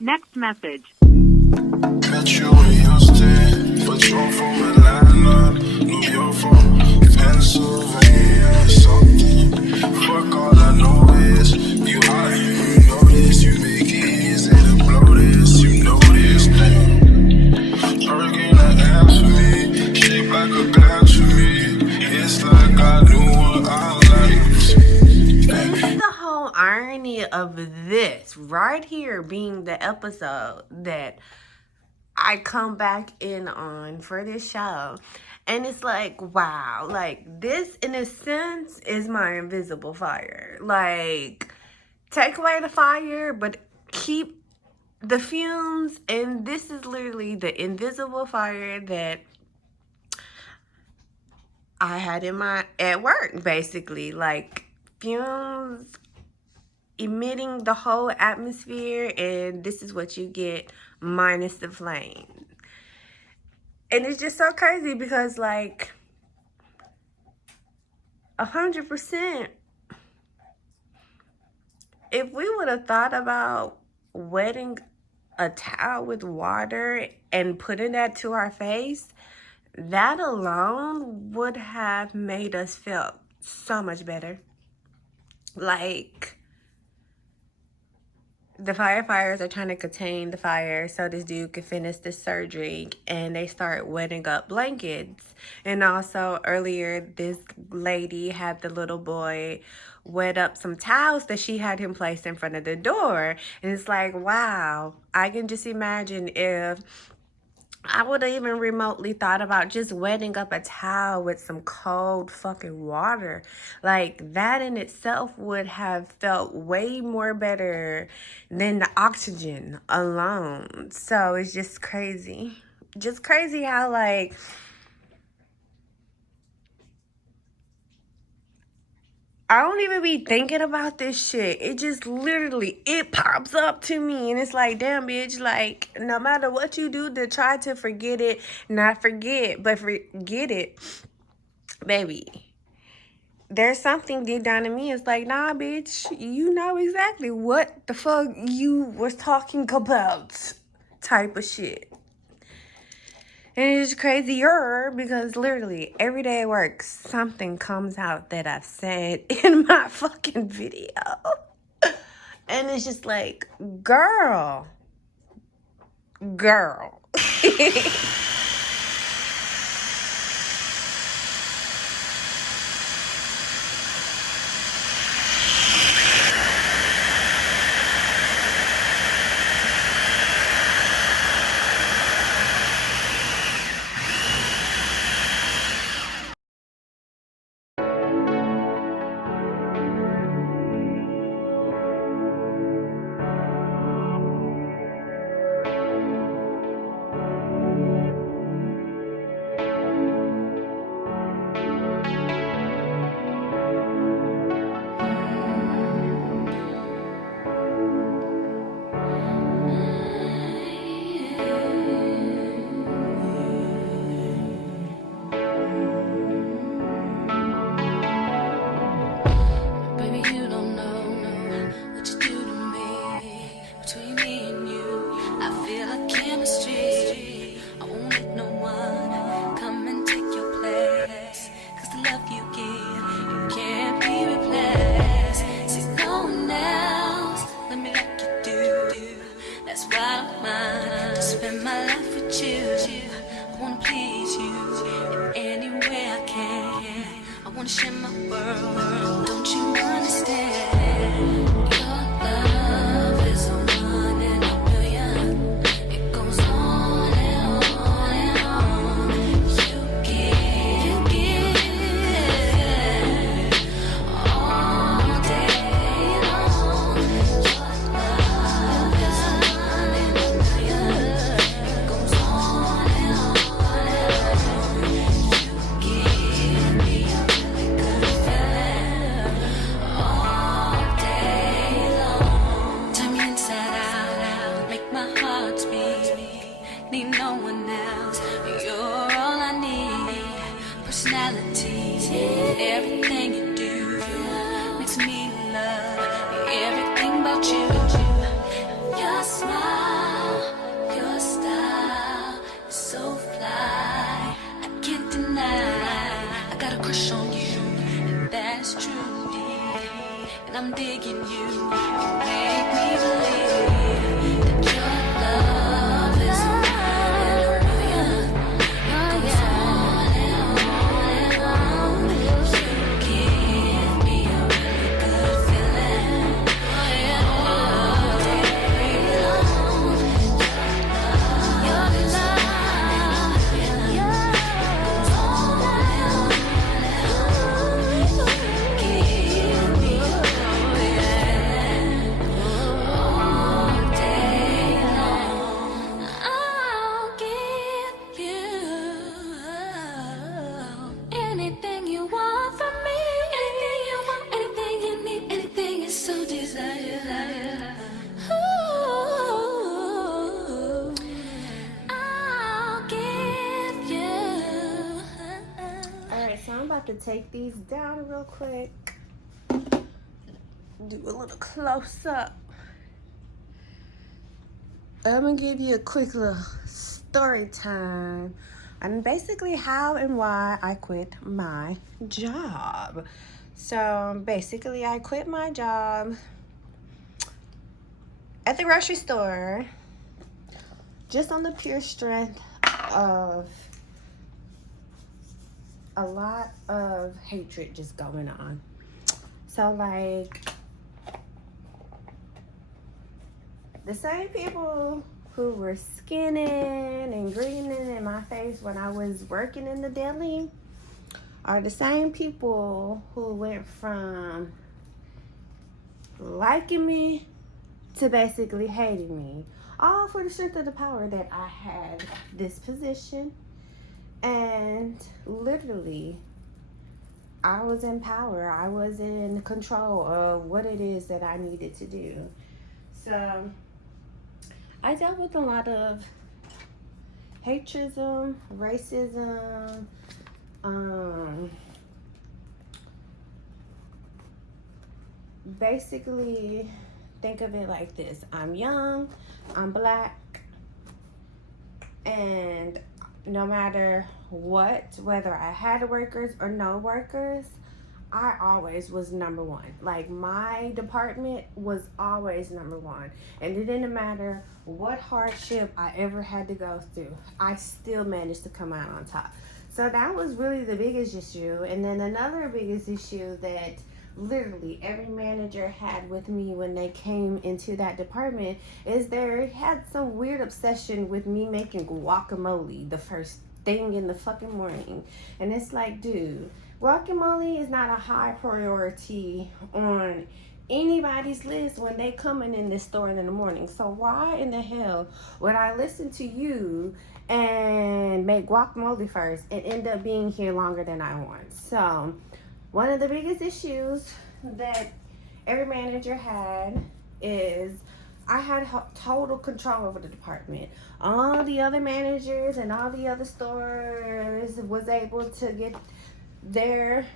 Next message. Met you in Houston, patrol from Atlanta, New York from Pennsylvania, something. Fuck, all I know is you hot, you know this, you make it easy to blow this, you know this thing. Hurricane that ass for me, shaped like a glass for me. It's like I knew what I liked. The whole irony of this right here being the episode that I come back in on for this show. And it's like, wow, like this in a sense is my invisible fire. Like, take away the fire, but keep the fumes. And this is literally the invisible fire that I had at work, basically. Like, fumes emitting the whole atmosphere, and this is what you get minus the flame. And it's just so crazy because, like, 100%, if we would have thought about wetting a towel with water and putting that to our face, that alone would have made us feel so much better. Like, the firefighters are trying to contain the fire so this dude could finish the surgery, and they start wetting up blankets. And also earlier, this lady had the little boy wet up some towels that she had him place in front of the door. And it's like, wow, I can just imagine if I would have even remotely thought about just wetting up a towel with some cold fucking water. Like, that in itself would have felt way more better than the oxygen alone. So it's just crazy. Just crazy how, like, I don't even be thinking about this shit. It just literally, it pops up to me. And it's like, damn, bitch, like, no matter what you do to try to forget it, not forget, but forget it, baby, there's something deep down in me. It's like, nah, bitch, you know exactly what the fuck you was talking about type of shit. And it's crazier because literally every day at work, something comes out that I've said in my fucking video. And it's just like, girl. Share my world, don't you understand? Your love is a one in a million. It goes on and on and on. You give all day long. Your love is a one in a million. It goes on and on and on. You give me need no one else. You're all I need. Personality, everything you do makes me love everything about you. Your smile. about to take these down real quick. Do a little close up. I'm gonna give you a quick little story time on basically how and why I quit my job. So basically, I quit my job at the grocery store just on the pure strength of a lot of hatred just going on. So like, the same people who were skinning and grinning in my face when I was working in the deli are the same people who went from liking me to basically hating me. All for the strength of the power that I had this position. And literally, I was in power. I was in control of what it is that I needed to do. So I dealt with a lot of haterism, racism, basically think of it like this. I'm young, I'm black, and no matter what, whether I had workers or no workers, I always was number one. Like, my department was always number one. And it didn't matter what hardship I ever had to go through, I still managed to come out on top. So that was really the biggest issue. And then another biggest issue that literally every manager had with me when they came into that department is they had some weird obsession with me making guacamole the first thing in the fucking morning. And it's like, dude, guacamole is not a high priority on anybody's list when they coming in this store in the morning. So why in the hell would I listen to you and make guacamole first and end up being here longer than I want? So one of the biggest issues that every manager had is I had total control over the department. All the other managers and all the other stores was able to get their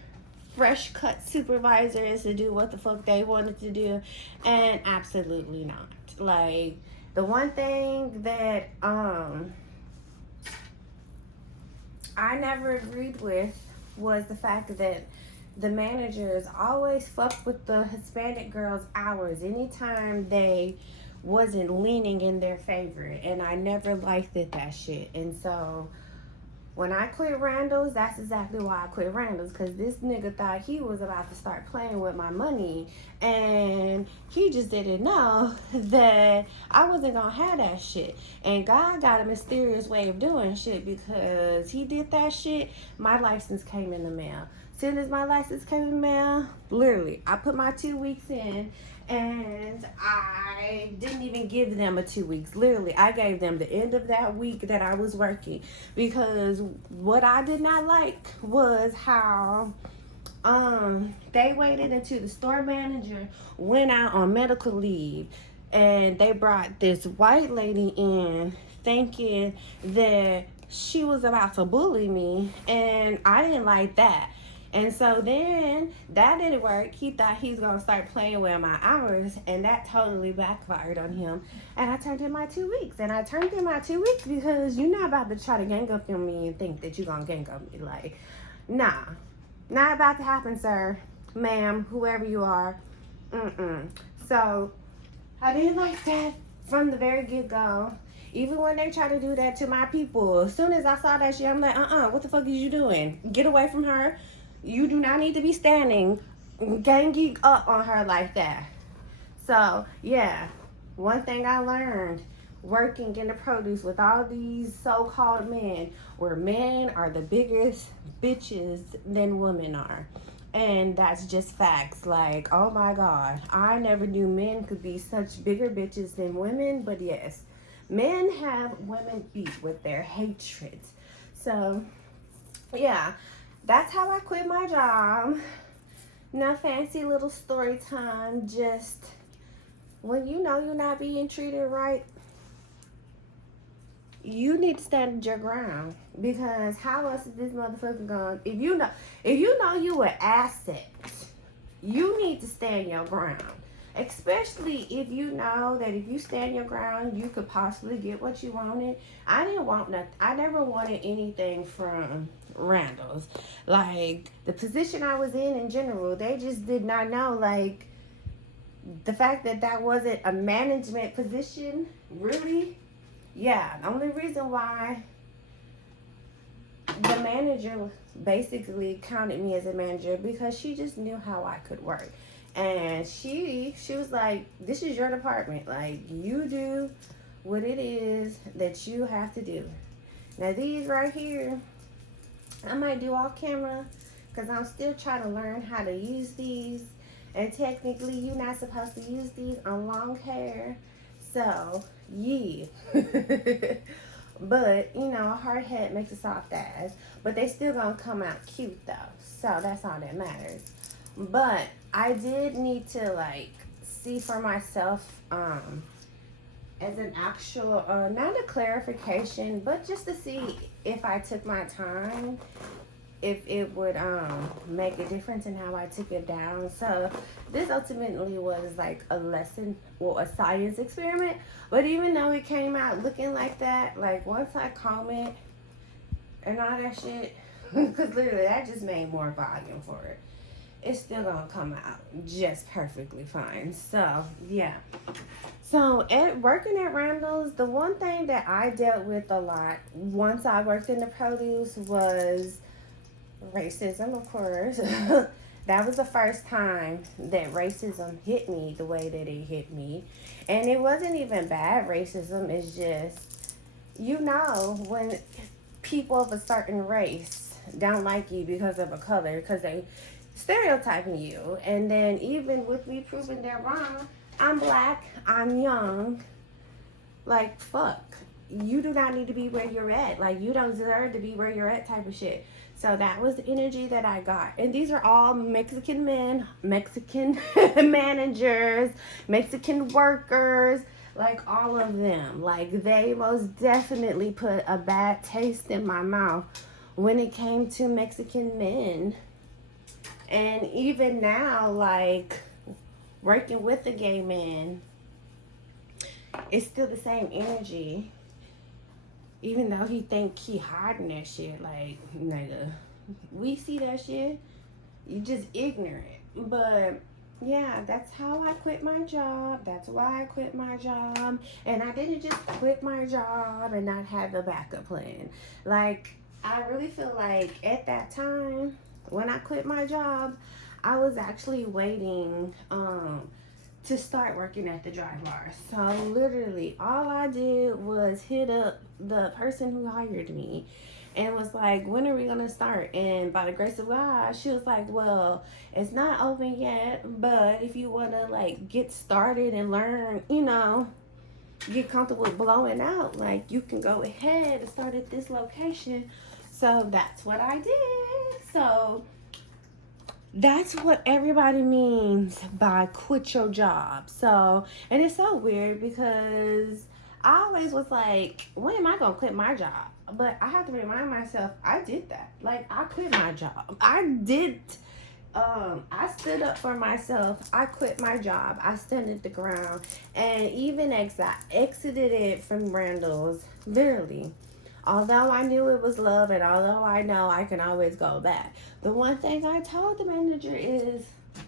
fresh cut supervisors to do what the fuck they wanted to do, and absolutely not. Like, the one thing that I never agreed with was the fact that the managers always fucked with the Hispanic girls' hours anytime they wasn't leaning in their favor, and I never liked that shit. And so when I quit Randall's, that's exactly why I quit Randall's, because this nigga thought he was about to start playing with my money, and he just didn't know that I wasn't gonna have that shit. And God got a mysterious way of doing shit, because he did that shit, my license came in the mail. Soon as my license came in the mail, literally, I put my 2 weeks in, and I didn't even give them a 2 weeks. Literally, I gave them the end of that week that I was working, because what I did not like was how they waited until the store manager went out on medical leave, and they brought this white lady in thinking that she was about to bully me, and I didn't like that. And so then that didn't work. He thought he was going to start playing with my hours, and that totally backfired on him. And I turned in my 2 weeks. And I turned in my 2 weeks because you're not about to try to gang up on me and think that you're going to gang up me. Like, nah. Not about to happen, sir, ma'am, whoever you are. So I didn't like that from the very get-go. Even when they try to do that to my people, as soon as I saw that shit, I'm like, what the fuck is you doing? Get away from her. You do not need to be standing ganging up on her like that. So, yeah, one thing I learned working in the produce with all these so-called men, where men are the biggest bitches than women are. And that's just facts. Like, oh my God, I never knew men could be such bigger bitches than women, but yes, men have women beat with their hatred. So, yeah. That's how I quit my job. No fancy little story time. Just when you know you're not being treated right, you need to stand your ground, because how else is this motherfucker going? If you know you an asset, you need to stand your ground. Especially if you know that if you stand your ground, you could possibly get what you wanted. I didn't want nothing. I never wanted anything from Randall's. Like, the position I was in general, they just did not know. Like, the fact that that wasn't a management position, really? Yeah, the only reason why the manager basically counted me as a manager, because she just knew how I could work. And she was like, this is your department. Like, you do what it is that you have to do. Now, these right here, I might do off camera, because I'm still trying to learn how to use these. And technically, you're not supposed to use these on long hair. So, yeah. But, you know, a hard head makes a soft ass. But they still gonna come out cute, though. So, that's all that matters. But I did need to, like, see for myself, as an actual, not a clarification, but just to see if I took my time, if it would make a difference in how I took it down. So this ultimately was like a lesson or a science experiment. But even though it came out looking like that, like once I comb it and all that shit, because literally that just made more volume for it, it's still gonna come out just perfectly fine. So yeah. So working at Randall's, the one thing that I dealt with a lot once I worked in the produce was racism, of course. That was the first time that racism hit me the way that it hit me. And it wasn't even bad racism. It's just, you know, when people of a certain race don't like you because of a color, because they stereotyping you. And then even with me proving they're wrong, I'm black, I'm young, like, fuck. You do not need to be where you're at. Like, you don't deserve to be where you're at type of shit. So that was the energy that I got. And these are all Mexican men, Mexican managers, Mexican workers, like all of them. Like, they most definitely put a bad taste in my mouth when it came to Mexican men. And even now, like, working with the gay men, it's still the same energy. Even though he think he hiding that shit, like, nigga, we see that shit. You just ignorant. But yeah, that's how I quit my job. That's why I quit my job. And I didn't just quit my job and not have a backup plan. Like, I really feel like at that time when I quit my job, I was actually waiting to start working at the dry bar. So literally all I did was hit up the person who hired me and was like, when are we gonna start? And by the grace of God, she was like, well, it's not open yet, but if you wanna like get started and learn, you know, get comfortable with blowing out, like, you can go ahead and start at this location. So that's what I did. So that's what everybody means by quit your job. So, and it's so weird because I always was like, when am I gonna quit my job? But I have to remind myself, I did that. Like, I quit my job. I stood up for myself. I quit my job. I stood at the ground. And even as I exited it from Randall's, literally, although I knew it was love and although I know I can always go back, the one thing I told the manager is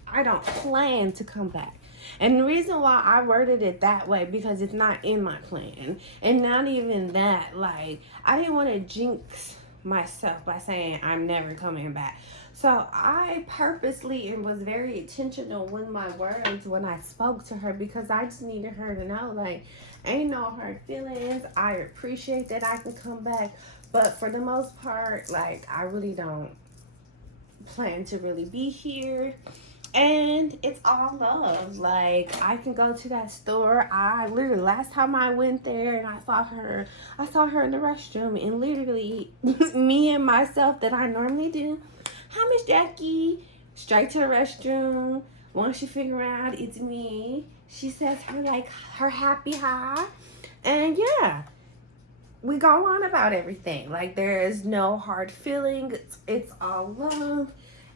I don't plan to come back. And the reason why I worded it that way, because it's not in my plan. And not even that, like, I didn't want to jinx myself by saying I'm never coming back. So I purposely and was very intentional with my words when I spoke to her, because I just needed her to know, like, ain't no hard feelings. I appreciate that I can come back. But for the most part, like, I really don't plan to really be here. And it's all love. Like, I can go to that store. I literally, last time I went there and I saw her in the restroom, and literally me and myself that I normally do, hi, Miss Jackie, straight to the restroom. Once she figure out it's me, she says her happy hi. And yeah, we go on about everything. Like, there is no hard feelings. It's all love.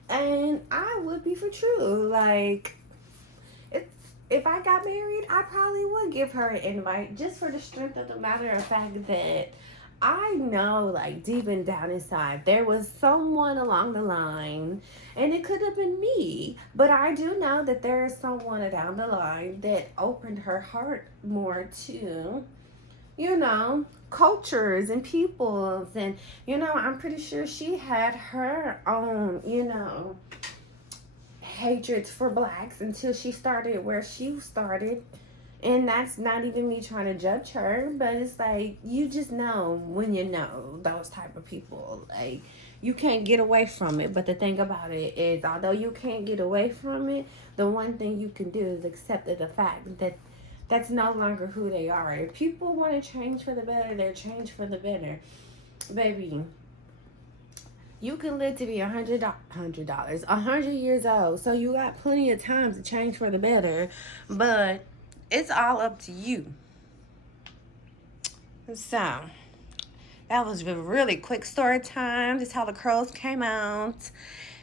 And I would be for true. Like, it's, if I got married, I probably would give her an invite just for the strength of the matter of fact that I know, like, deep and down inside, there was someone along the line, and it could have been me. But I do know that there is someone down the line that opened her heart more to, you know, cultures and peoples. And, you know, I'm pretty sure she had her own, you know, hatreds for blacks until she started where she started. And that's not even me trying to judge her, but it's like, you just know when you know those type of people. Like, you can't get away from it. But the thing about it is, although you can't get away from it, the one thing you can do is accept the fact that that's no longer who they are. If people want to change for the better, they're change for the better. Baby, you can live to be $100 years old. So you got plenty of time to change for the better. But it's all up to you. So, that was a really quick story time. Just how the curls came out.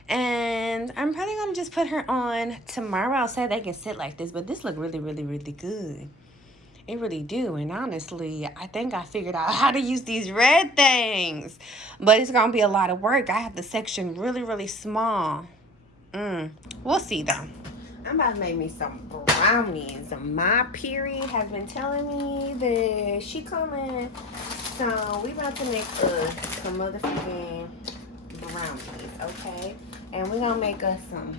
And I'm probably going to just put her on tomorrow. I'll say they can sit like this. But this look really, really, really good. It really do. And honestly, I think I figured out how to use these red things. But it's going to be a lot of work. I have the section really, really small. We'll see, though. I'm about to make me some brownies. My period has been telling me that she coming. So we about to make us some motherfucking brownies, okay? And we're gonna make us some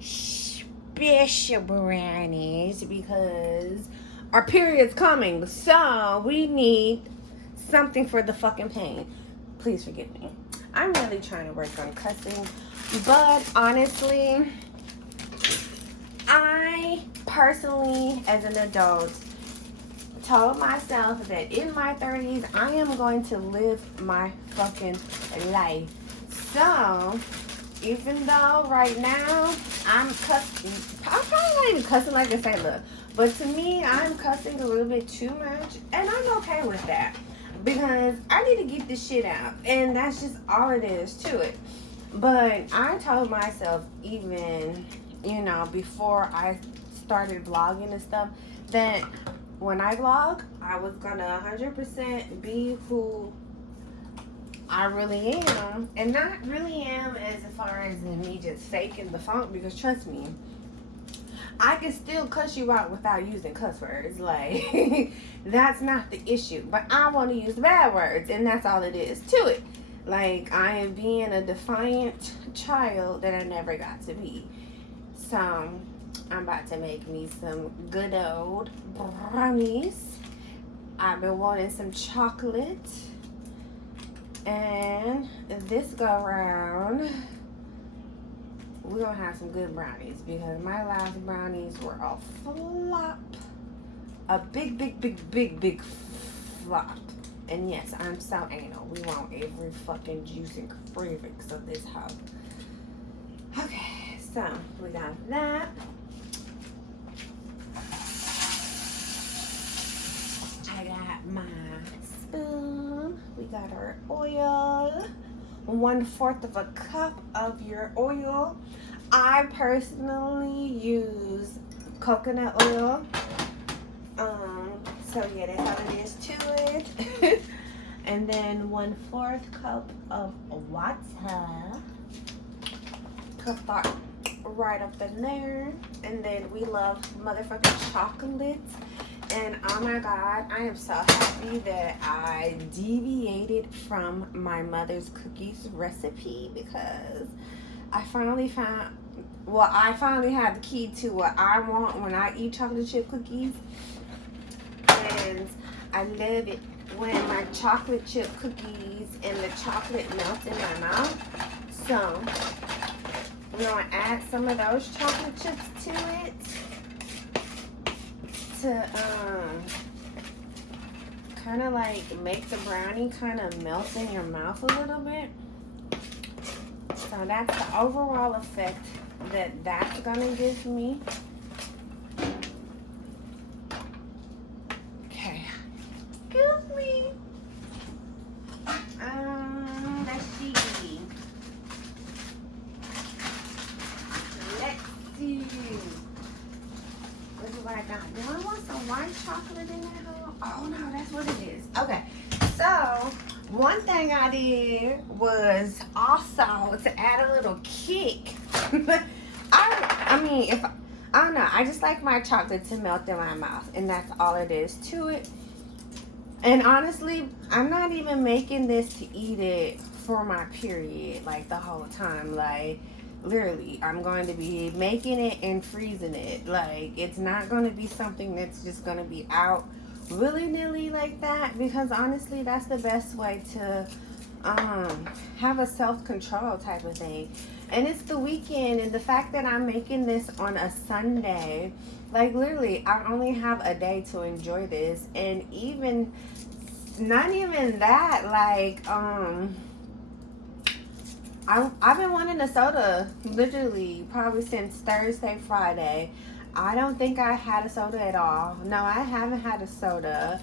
special brownies because our period's coming. So we need something for the fucking pain. Please forgive me. I'm really trying to work on cussing. But honestly, I personally, as an adult, told myself that in my 30s, I am going to live my fucking life. So, even though right now I'm cussing, I'm probably not even cussing like I say, look. But to me, I'm cussing a little bit too much, and I'm okay with that. Because I need to get this shit out, and that's just all it is to it. But I told myself, even, you know, before I started vlogging and stuff, that when I vlog, I was gonna 100% be who I really am. And not really am as far as in me just faking the funk, because trust me, I can still cuss you out without using cuss words. Like, that's not the issue. But I want to use bad words, and that's all it is to it. Like, I am being a defiant child that I never got to be. So, I'm about to make me some good old brownies. I've been wanting some chocolate. And this go around, we're going to have some good brownies. Because my last brownies were a flop. A big, big, big, big, big flop. And yes, I'm so anal. We want every fucking juice and crevice of this house. Okay, so we got that. I got my spoon. We got our oil. 1/4 of a cup of your oil. I personally use coconut oil. So yeah, that's how it is to it. And then 1/4 cup of water. Put that right up in there. And then we love motherfucking chocolate. And oh my God, I am so happy that I deviated from my mother's cookies recipe, because I finally had the key to what I want when I eat chocolate chip cookies. And I love it when my chocolate chip cookies and the chocolate melts in my mouth. So we're gonna add some of those chocolate chips to it to kind of like make the brownie kind of melt in your mouth a little bit. So that's the overall effect that that's gonna give me. Okay, excuse me. in that hole? Oh no, that's what it is. Okay, so one thing I did was also to add a little kick. I mean, if I don't know, I just like my chocolate to melt in my mouth, and that's all it is to it. And honestly, I'm not even making this to eat it for my period, like the whole time. Like, literally, I'm going to be making it and freezing it. Like, it's not going to be something that's just going to be out willy-nilly like that, because honestly, that's the best way to have a self-control type of thing. And it's the weekend, and the fact that I'm making this on a Sunday, like literally I only have a day to enjoy this. And even not even that, like I've been wanting a soda literally probably since Thursday, Friday. I don't think I had a soda at all. No, I haven't had a soda.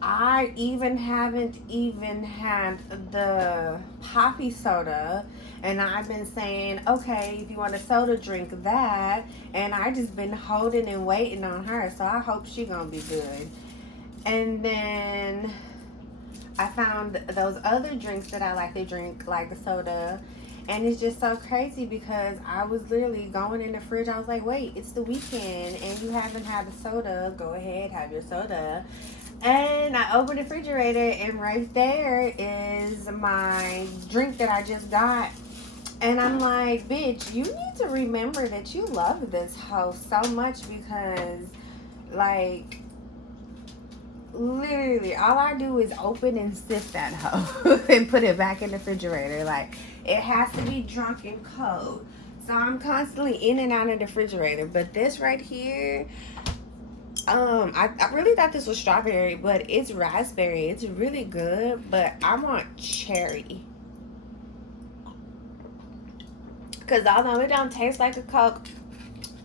I even haven't even had the poppy soda, and I've been saying, okay, if you want a soda, drink that. And I just been holding and waiting on her, so I hope she gonna be good. And then I found those other drinks that I like to drink, like the soda. And it's just so crazy because I was literally going in the fridge. I was like, wait, it's the weekend and you haven't had a soda. Go ahead, have your soda. And I opened the refrigerator, and right there is my drink that I just got. And I'm like, bitch, you need to remember that you love this house so much, because, like, literally all I do is open and sip that hoe and put it back in the refrigerator. Like, it has to be drunk and cold. So I'm constantly in and out of the refrigerator. But this right here, I really thought this was strawberry, but it's raspberry. It's really good, but I want cherry. Because although it don't taste like a Coke,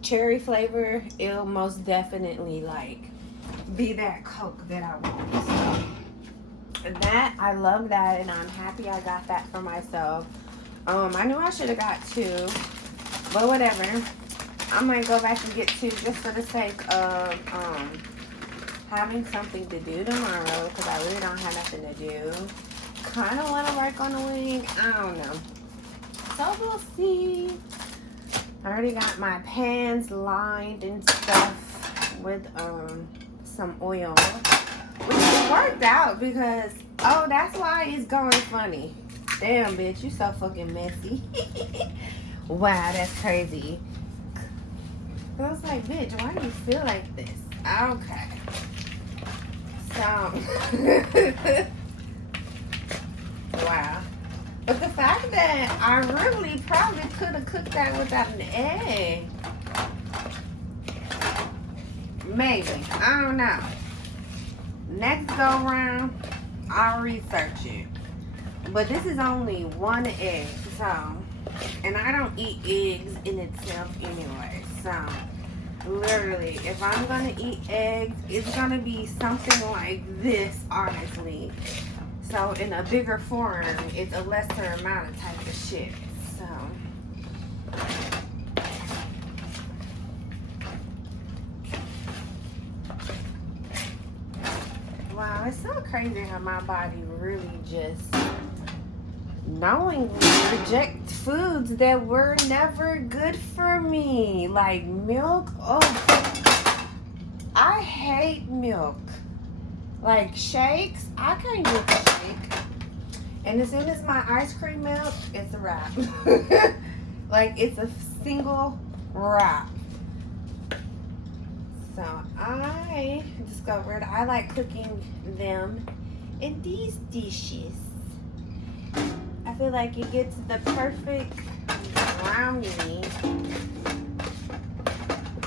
cherry flavor, it'll most definitely, like, be that Coke that I want. So that, I love that, and I'm happy I got that for myself. I knew I should have got two, but whatever. I might go back and get two just for the sake of having something to do tomorrow, because I really don't have nothing to do. Kind of want to work on the wing. I don't know. So we'll see. I already got my pans lined and stuff with some oil, which worked out because, oh, that's why it's going funny. Damn, bitch, you so fucking messy. Wow, that's crazy. I was like, bitch, why do you feel like this? Okay. So, wow. But the fact that I really probably could have cooked that without an egg. Maybe. I don't know. Next go round, I'll research it. But this is only one egg, so, and I don't eat eggs in itself anyway, so literally, if I'm gonna eat eggs, it's gonna be something like this, honestly. So in a bigger form, it's a lesser amount of type of shit. So wow, it's so crazy how my body really just knowingly reject foods that were never good for me. Like milk, oh, I hate milk. Like shakes, I can't drink a shake. And as soon as my ice cream melts, it's a wrap. Like, it's a single wrap. So I discovered I like cooking them in these dishes. I feel like it gets the perfect brownie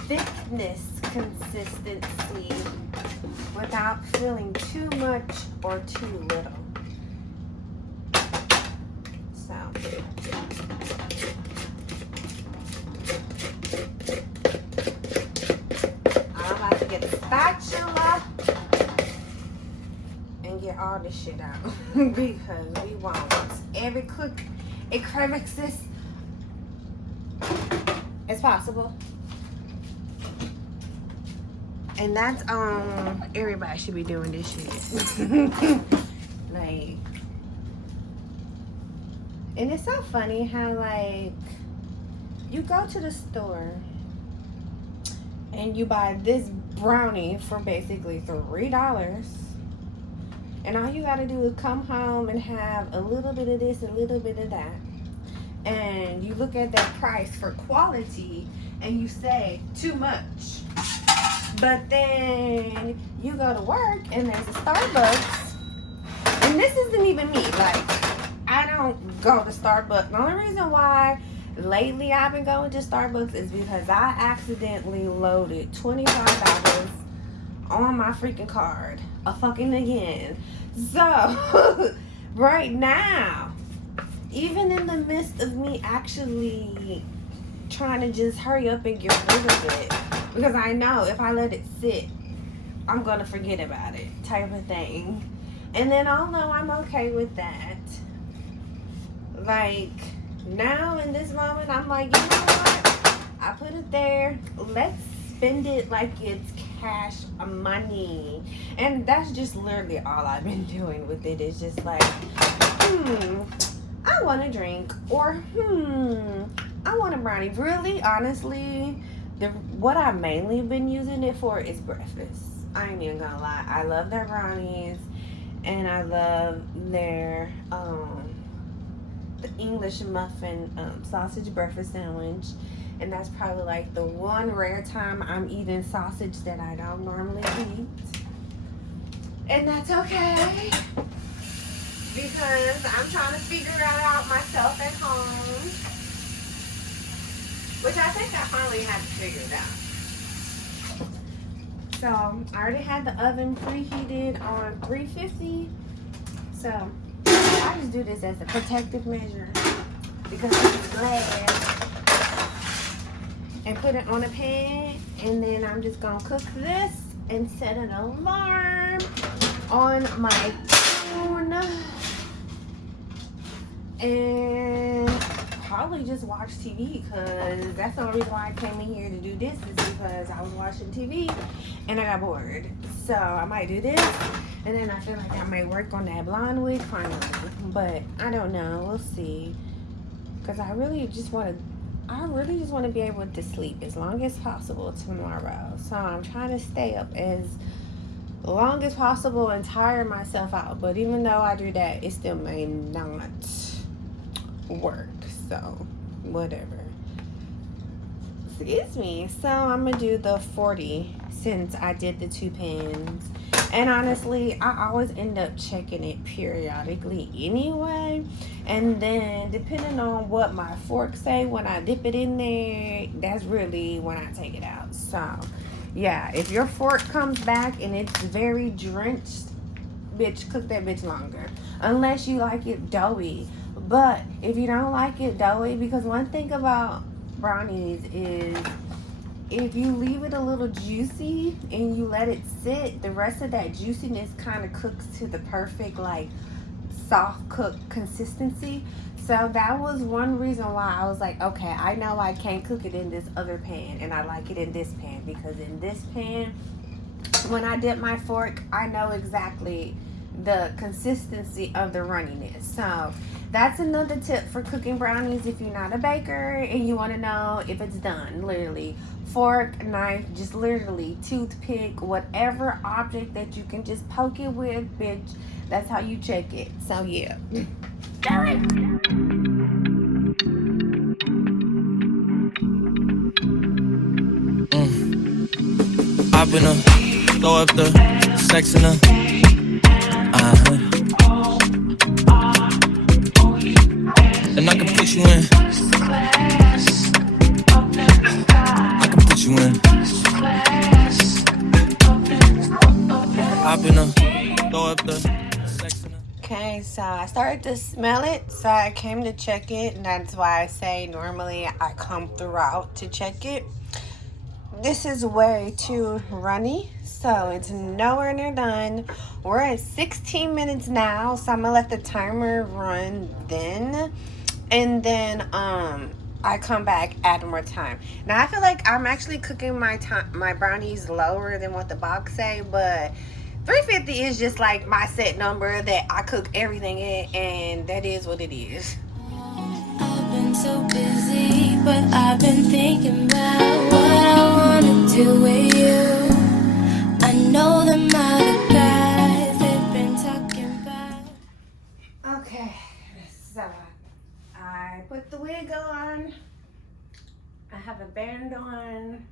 thickness consistency without feeling too much or too little. So I'm about to get a spatula and get all this shit out because we want every cook a crevices as possible. And that's everybody should be doing this shit. Like, and it's so funny how like you go to the store and you buy this brownie for basically $3, and all you gotta do is come home and have a little bit of this, a little bit of that, and you look at that price for quality and you say too much. But then you go to work and there's a Starbucks, and this isn't even me. Like, I don't go to Starbucks. The only reason why lately I've been going to Starbucks is because I accidentally loaded $25 on my freaking card. Again. So, right now, even in the midst of me actually trying to just hurry up and get rid of it, because I know if I let it sit, I'm going to forget about it, type of thing. And then although I'm okay with that, like, now in this moment, I'm like, you know what? I put it there. Let's spend it like it's cash money. And that's just literally all I've been doing with it. It's just like, I want a drink. Or, I want a brownie. Really, honestly, what I've mainly been using it for is breakfast. I ain't even gonna lie. I love their brownies. And I love their, the English muffin sausage breakfast sandwich. And that's probably like the one rare time I'm eating sausage that I don't normally eat. And that's okay, because I'm trying to figure it out myself at home, which I think I finally have it figured out. So I already had the oven preheated on 350. So I just do this as a protective measure because it's glass. And put it on a pan, and then I'm just gonna cook this and set an alarm on my phone, and probably just watch TV, because that's the only reason why I came in here to do this, is because I was watching TV and I got bored. So I might do this, and then I feel like I might work on that blonde wig finally, but I don't know, we'll see, because I really just want to be able to sleep as long as possible tomorrow. So I'm trying to stay up as long as possible and tire myself out. But even though I do that, it still may not work. So, whatever. Excuse me. So I'm going to do the 40 since I did the 2 pans. And honestly, I always end up checking it periodically anyway. And then depending on what my forks say when I dip it in there, that's really when I take it out. So yeah, if your fork comes back and it's very drenched, bitch, cook that bitch longer. Unless you like it doughy. But if you don't like it doughy, because one thing about brownies is if you leave it a little juicy and you let it sit, the rest of that juiciness kind of cooks to the perfect, like, soft cook consistency. So that was one reason why I was like, okay, I know I can't cook it in this other pan, and I like it in this pan, because in this pan, when I dip my fork, I know exactly the consistency of the runniness. So that's another tip for cooking brownies if you're not a baker and you want to know if it's done. Literally, fork, knife, just literally toothpick, whatever object that you can just poke it with, bitch. That's how you check it. So yeah. Hop in her, throw up the sex in her. And I can put you in. I can put you in. Hop in her, throw up the sex in her. Okay, so I started to smell it, so I came to check it, and that's why I say normally I come throughout to check it. This is way too runny, so it's nowhere near done. We're at 16 minutes now, so I'm gonna let the timer run then. And then I come back, add more time. Now I feel like I'm actually cooking my brownies lower than what the box say, but 350 is just like my set number that I cook everything in, and that is what it is. I've been so busy, but I've been thinking about what I wanna do with you. I know them other guys, they've been talking about. Okay, so I put the wig on. I have a band on.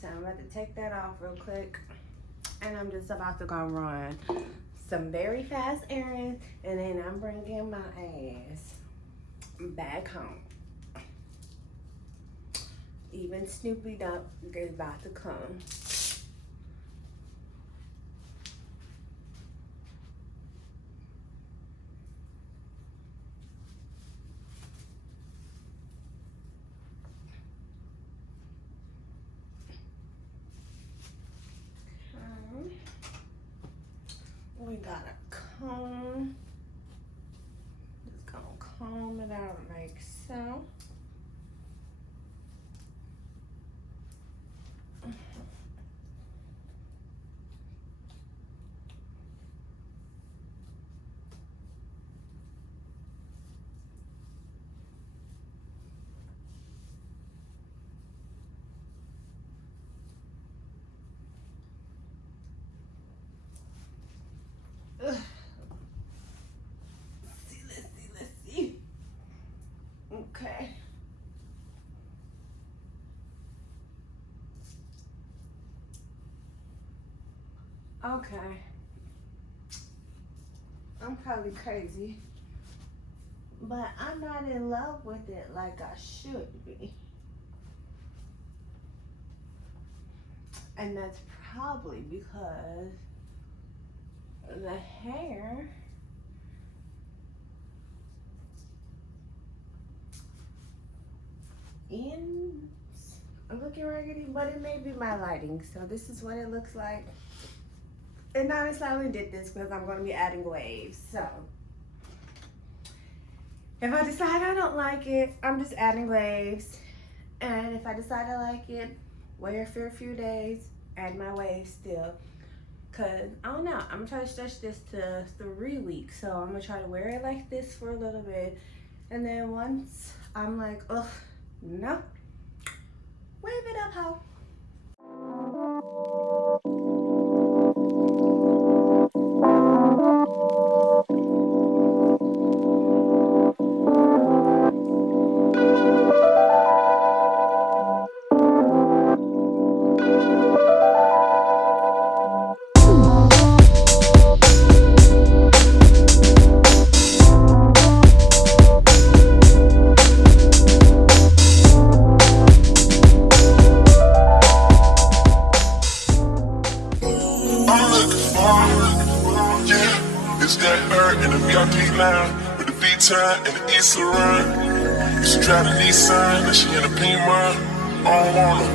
So I'm about to take that off real quick. And I'm just about to go run some very fast errands. And then I'm bringing my ass back home. Even Snoopy Dunk is about to come. We got a comb. Just gonna comb it out like so. Ugh. Let's see. Okay. Okay. I'm probably crazy, but I'm not in love with it like I should be. And that's probably because the hair is looking raggedy, but it may be my lighting. So this is what it looks like. And honestly, I only did this because I'm going to be adding waves. So if I decide I don't like it, I'm just adding waves. And if I decide I like it, wear it for a few days, add my waves still. Cause I don't know, I'm gonna try to stretch this to 3 weeks. So I'm gonna try to wear it like this for a little bit. And then once I'm like, ugh, no, wave it up, ho. It's that bird in the VIP line with the V-turn and the East run. She drive the Nissan and she in a Pima. I don't want her.